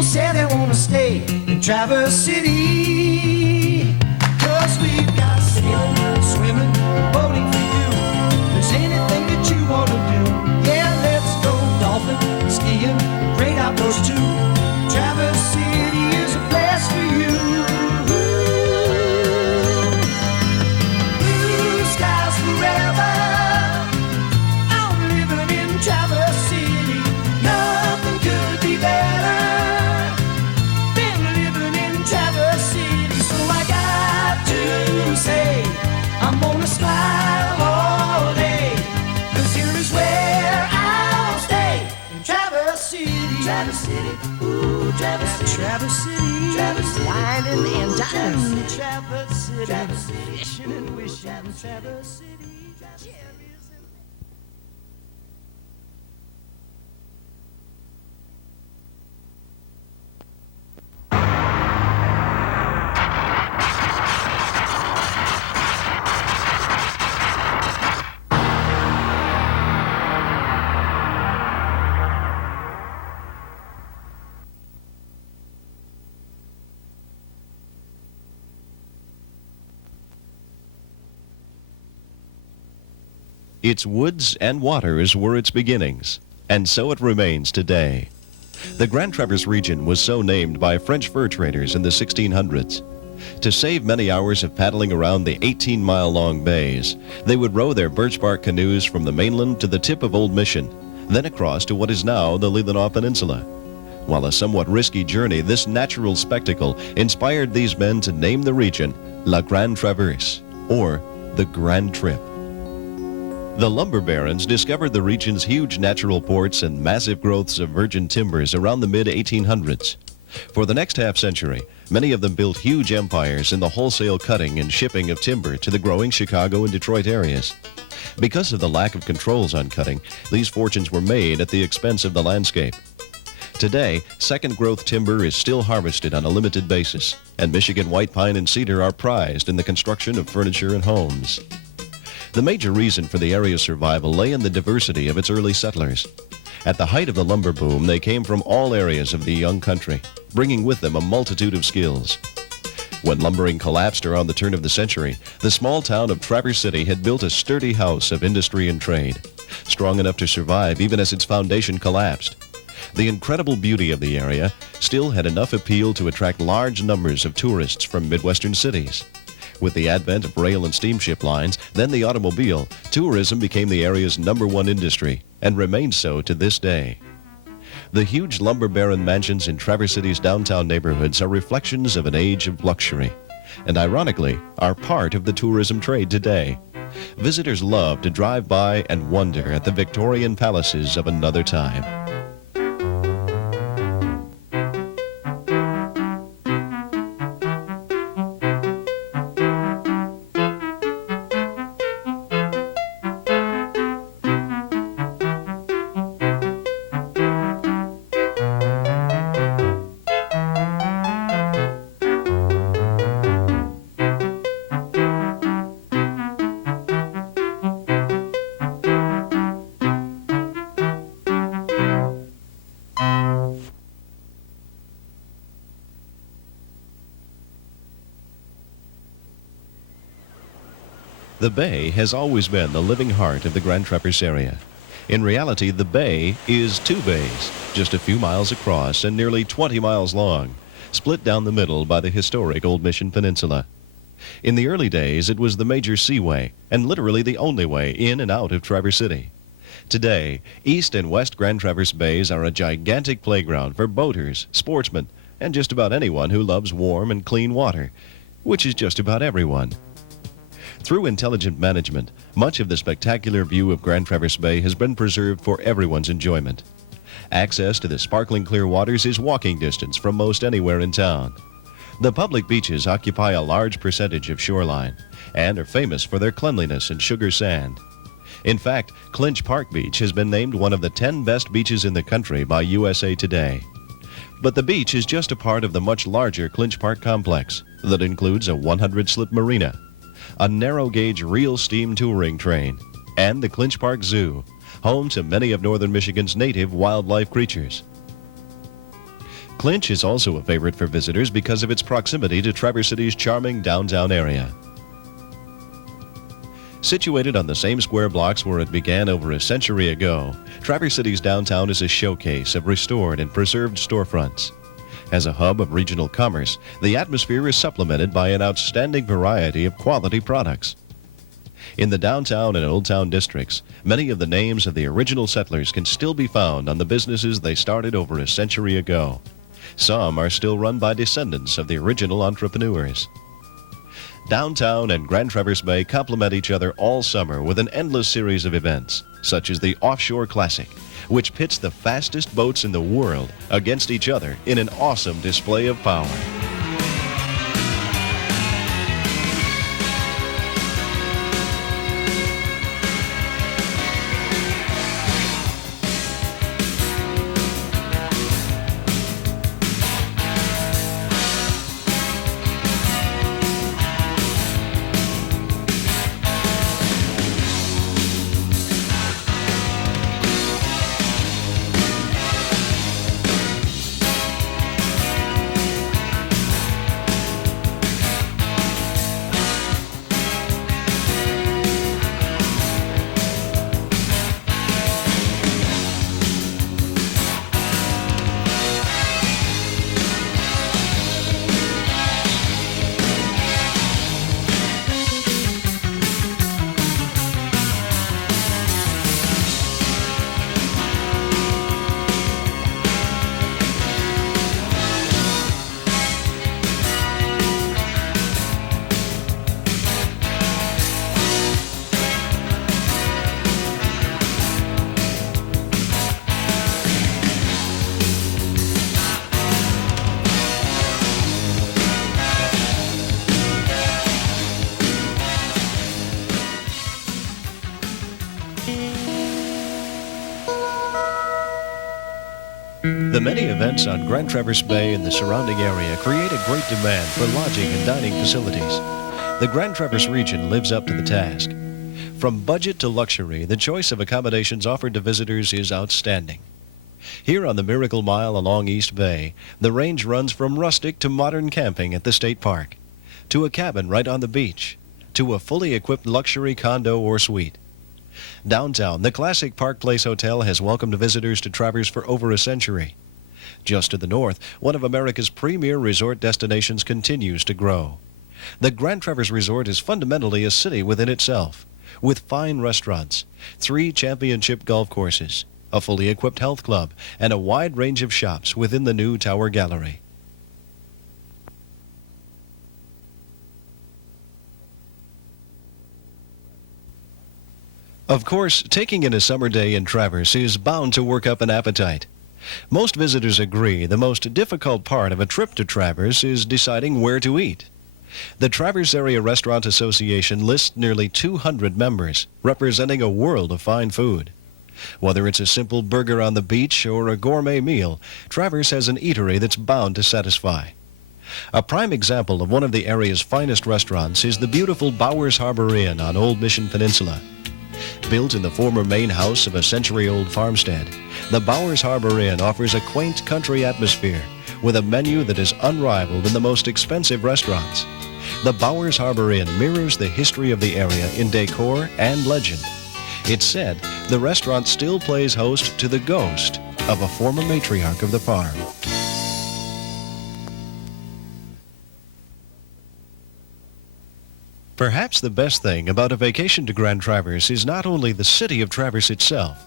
people say they want to stay in Traverse City. 'Cause we've got sailing, swimming, boating for you. If there's anything that you want to do, yeah, let's go golfing, skiing, great outdoors too. Traverse City is a place for you. Blue skies forever. I'm living in Traverse City. Nothing could be better than living in Traverse City. So I got to say, I'm gonna smile all day, 'cause here is where I'll stay, in Traverse City. Traverse City, ooh, Traverse City, Traverse City, Traverse City, Dining and dining. Traverse City, Traverse City, fishing and wishing, Traverse City, cherries and... Its woods and waters were its beginnings, and so it remains today. The Grand Traverse region was so named by French fur traders in the 1600s. To save many hours of paddling around the 18-mile-long bays, they would row their birch bark canoes from the mainland to the tip of Old Mission, then across to what is now the Leelanau Peninsula. While a somewhat risky journey, this natural spectacle inspired these men to name the region La Grande Traverse, or the Grand Trip. The lumber barons discovered the region's huge natural ports and massive growths of virgin timbers around the mid-1800s. For the next half-century, many of them built huge empires in the wholesale cutting and shipping of timber to the growing Chicago and Detroit areas. Because of the lack of controls on cutting, these fortunes were made at the expense of the landscape. Today, second-growth timber is still harvested on a limited basis, and Michigan white pine and cedar are prized in the construction of furniture and homes. The major reason for the area's survival lay in the diversity of its early settlers. At the height of the lumber boom, they came from all areas of the young country, bringing with them a multitude of skills. When lumbering collapsed around the turn of the century, the small town of Traverse City had built a sturdy house of industry and trade, strong enough to survive even as its foundation collapsed. The incredible beauty of the area still had enough appeal to attract large numbers of tourists from Midwestern cities. With the advent of rail and steamship lines, then the automobile, tourism became the area's #1 industry and remains so to this day. The huge lumber baron mansions in Traverse City's downtown neighborhoods are reflections of an age of luxury, and ironically, are part of the tourism trade today. Visitors love to drive by and wonder at the Victorian palaces of another time. The bay has always been the living heart of the Grand Traverse area. In reality, the bay is two bays, just a few miles across and nearly 20 miles long, split down the middle by the historic Old Mission Peninsula. In the early days, it was the major seaway and literally the only way in and out of Traverse City. Today, East and West Grand Traverse Bays are a gigantic playground for boaters, sportsmen, and just about anyone who loves warm and clean water, which is just about everyone. Through intelligent management, much of the spectacular view of Grand Traverse Bay has been preserved for everyone's enjoyment. Access to the sparkling clear waters is walking distance from most anywhere in town. The public beaches occupy a large percentage of shoreline and are famous for their cleanliness and sugar sand. In fact, Clinch Park Beach has been named one of the 10 best beaches in the country by USA Today. But the beach is just a part of the much larger Clinch Park complex that includes a 100-slip marina, a narrow-gauge reel steam touring train, and the Clinch Park Zoo, home to many of northern Michigan's native wildlife creatures. Clinch is also a favorite for visitors because of its proximity to Traverse City's charming downtown area. Situated on the same square blocks where it began over a century ago, Traverse City's downtown is a showcase of restored and preserved storefronts. As a hub of regional commerce, the atmosphere is supplemented by an outstanding variety of quality products. In the downtown and Old Town districts, many of the names of the original settlers can still be found on the businesses they started over a century ago. Some are still run by descendants of the original entrepreneurs. Downtown and Grand Traverse Bay complement each other all summer with an endless series of events, such as the Offshore Classic, which pits the fastest boats in the world against each other in an awesome display of power. The many events on Grand Traverse Bay and the surrounding area create a great demand for lodging and dining facilities. The Grand Traverse region lives up to the task. From budget to luxury, the choice of accommodations offered to visitors is outstanding. Here on the Miracle Mile along East Bay, the range runs from rustic to modern camping at the state park, to a cabin right on the beach, to a fully equipped luxury condo or suite. Downtown, the classic Park Place Hotel has welcomed visitors to Traverse for over a century. Just to the north, one of America's premier resort destinations continues to grow. The Grand Traverse Resort is fundamentally a city within itself, with fine restaurants, 3 championship golf courses, a fully equipped health club, and a wide range of shops within the new Tower Gallery. Of course, taking in a summer day in Traverse is bound to work up an appetite. Most visitors agree the most difficult part of a trip to Traverse is deciding where to eat. The Traverse Area Restaurant Association lists nearly 200 members, representing a world of fine food. Whether it's a simple burger on the beach or a gourmet meal, Traverse has an eatery that's bound to satisfy. A prime example of one of the area's finest restaurants is the beautiful Bowers Harbor Inn on Old Mission Peninsula. Built in the former main house of a century-old farmstead, the Bowers Harbor Inn offers a quaint country atmosphere with a menu that is unrivaled in the most expensive restaurants. The Bowers Harbor Inn mirrors the history of the area in decor and legend. It's said the restaurant still plays host to the ghost of a former matriarch of the farm. Perhaps the best thing about a vacation to Grand Traverse is not only the city of Traverse itself,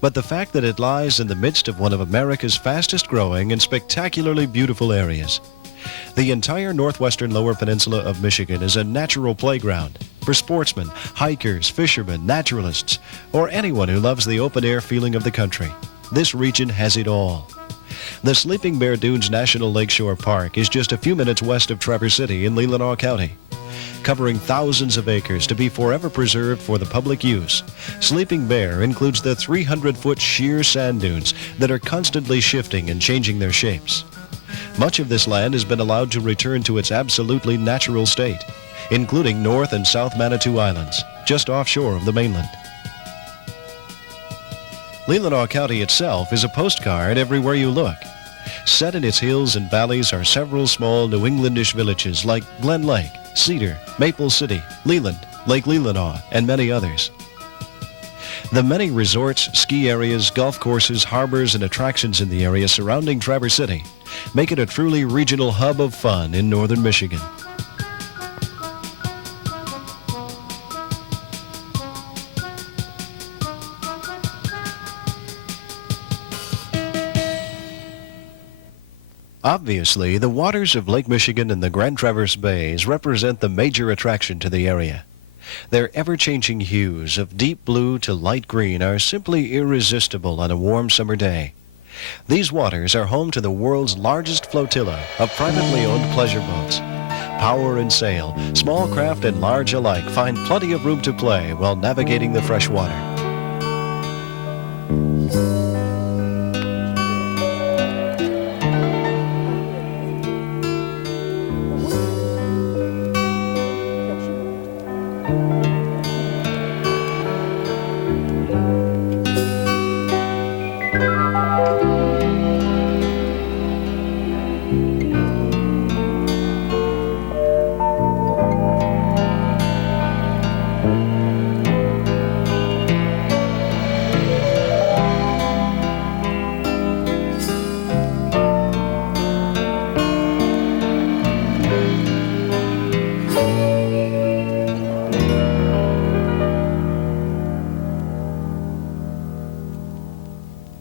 but the fact that it lies in the midst of one of America's fastest growing and spectacularly beautiful areas. The entire northwestern Lower Peninsula of Michigan is a natural playground for sportsmen, hikers, fishermen, naturalists, or anyone who loves the open-air feeling of the country. This region has it all. The Sleeping Bear Dunes National Lakeshore Park is just a few minutes west of Traverse City in Leelanau County. Covering thousands of acres to be forever preserved for the public use, Sleeping Bear includes the 300-foot sheer sand dunes that are constantly shifting and changing their shapes. Much of this land has been allowed to return to its absolutely natural state, including North and South Manitou Islands, just offshore of the mainland. Leelanau County itself is a postcard everywhere you look. Set in its hills and valleys are several small New Englandish villages like Glen Lake, Cedar, Maple City, Leland, Lake Leelanau, and many others. The many resorts, ski areas, golf courses, harbors, and attractions in the area surrounding Traverse City make it a truly regional hub of fun in northern Michigan. Obviously, the waters of Lake Michigan and the Grand Traverse Bays represent the major attraction to the area. Their ever-changing hues of deep blue to light green are simply irresistible on a warm summer day. These waters are home to the world's largest flotilla of privately owned pleasure boats. Power and sail, small craft and large alike find plenty of room to play while navigating the fresh water.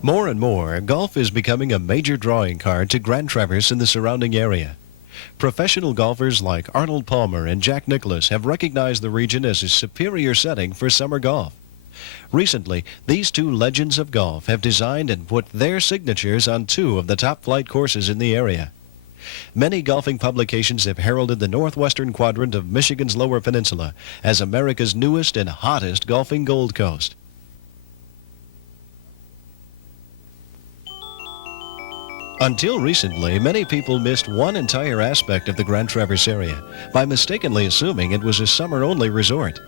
More and more, golf is becoming a major drawing card to Grand Traverse and the surrounding area. Professional golfers like Arnold Palmer and Jack Nicklaus have recognized the region as a superior setting for summer golf. Recently, these two legends of golf have designed and put their signatures on two of the top flight courses in the area. Many golfing publications have heralded the northwestern quadrant of Michigan's Lower Peninsula as America's newest and hottest golfing Gold Coast. Until recently, many people missed one entire aspect of the Grand Traverse area by mistakenly assuming it was a summer-only resort.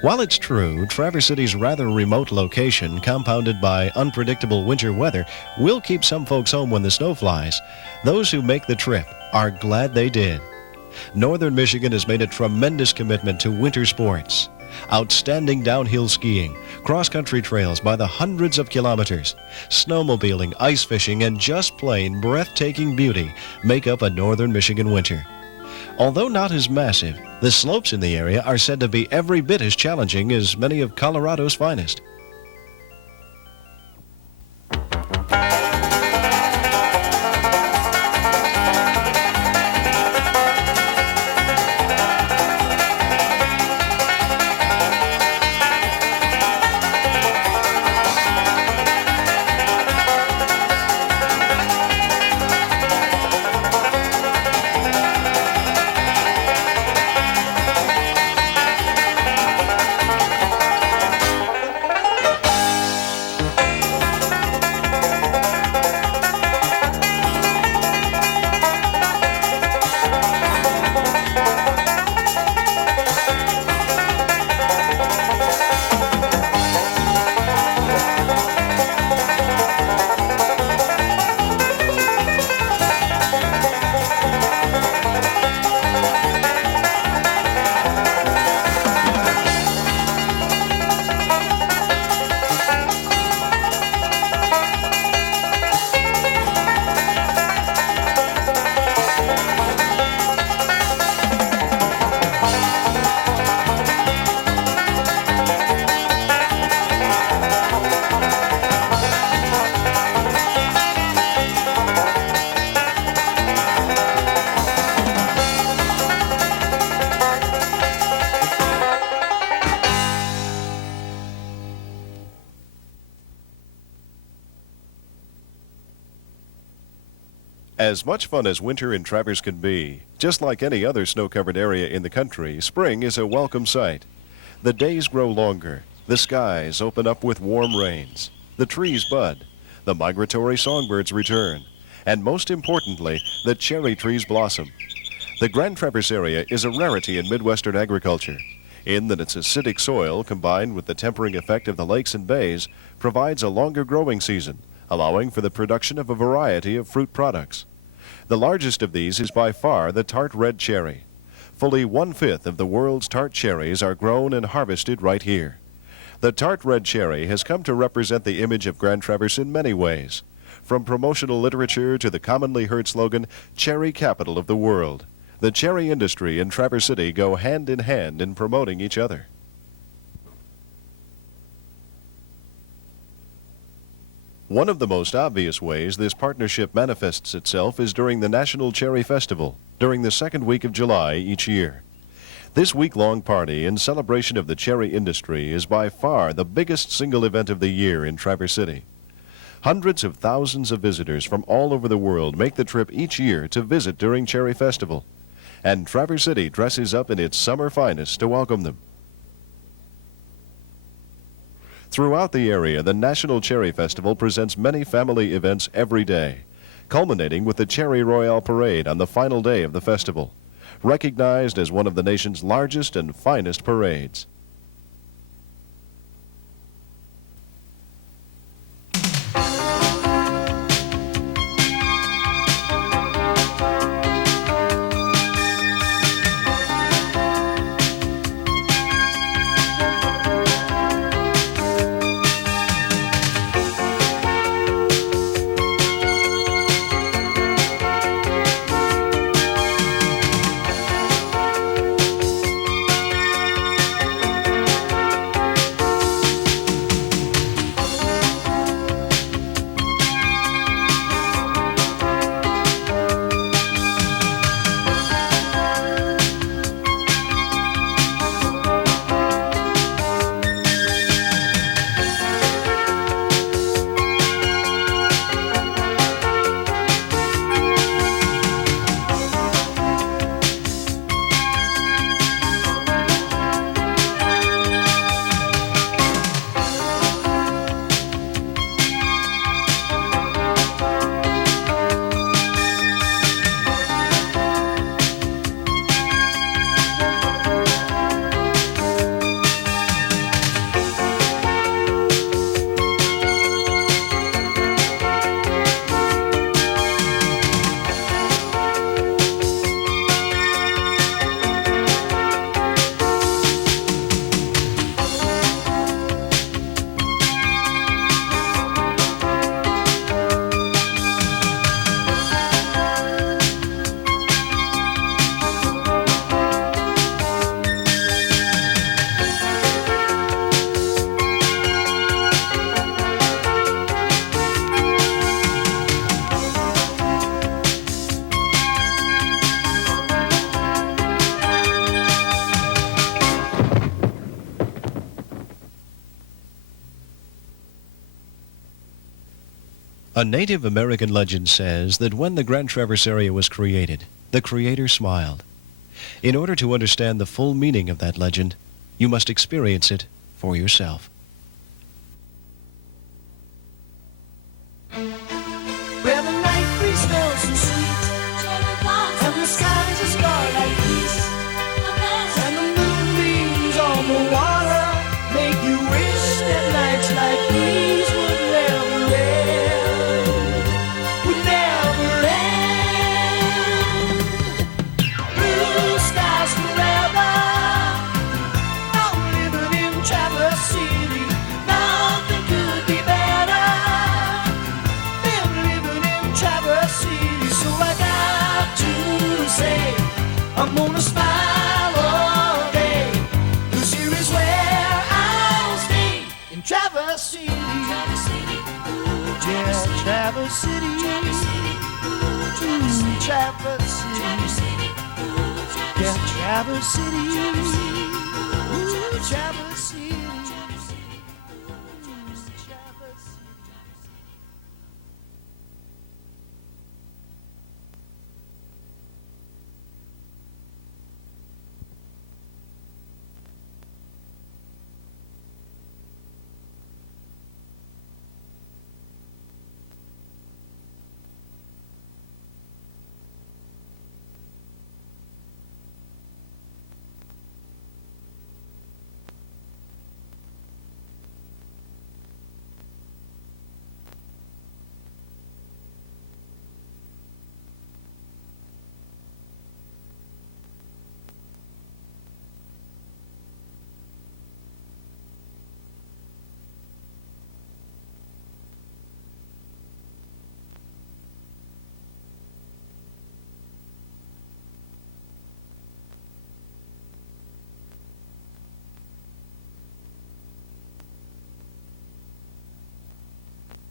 While it's true, Traverse City's rather remote location, compounded by unpredictable winter weather, will keep some folks home when the snow flies, those who make the trip are glad they did. Northern Michigan has made a tremendous commitment to winter sports. Outstanding downhill skiing, cross-country trails by the hundreds of kilometers, snowmobiling, ice fishing, and just plain breathtaking beauty make up a northern Michigan winter. Although not as massive, the slopes in the area are said to be every bit as challenging as many of Colorado's finest. As much fun as winter in Traverse can be, just like any other snow-covered area in the country, spring is a welcome sight. The days grow longer, the skies open up with warm rains, the trees bud, the migratory songbirds return, and most importantly, the cherry trees blossom. The Grand Traverse area is a rarity in Midwestern agriculture, in that its acidic soil, combined with the tempering effect of the lakes and bays, provides a longer growing season, allowing for the production of a variety of fruit products. The largest of these is by far the tart red cherry. Fully 1/5 of the world's tart cherries are grown and harvested right here. The tart red cherry has come to represent the image of Grand Traverse in many ways, from promotional literature to the commonly heard slogan, Cherry Capital of the World. The cherry industry and Traverse City go hand in hand in promoting each other. One of the most obvious ways this partnership manifests itself is during the National Cherry Festival, during the second week of July each year. This week-long party in celebration of the cherry industry is by far the biggest single event of the year in Traverse City. Hundreds of thousands of visitors from all over the world make the trip each year to visit during Cherry Festival, and Traverse City dresses up in its summer finest to welcome them. Throughout the area, the National Cherry Festival presents many family events every day, culminating with the Cherry Royale Parade on the final day of the festival, recognized as one of the nation's largest and finest parades. A Native American legend says that when the Grand Traverse area was created, the Creator smiled. In order to understand the full meaning of that legend, you must experience it for yourself. Where the night breeze smells so sweet, and the skies are starlight peace, and the moonbeams on the water make you wish that nights like these would never end, would never end. Blue skies forever, I'm living in Traverse City. Nothing could be better than living in Traverse City. So I got to say, I'm gonna smile all day, 'cause here is where I'll stay, in Traverse City. Yeah, Traverse City. Traverse City. Yeah, Traverse City. Traverse City.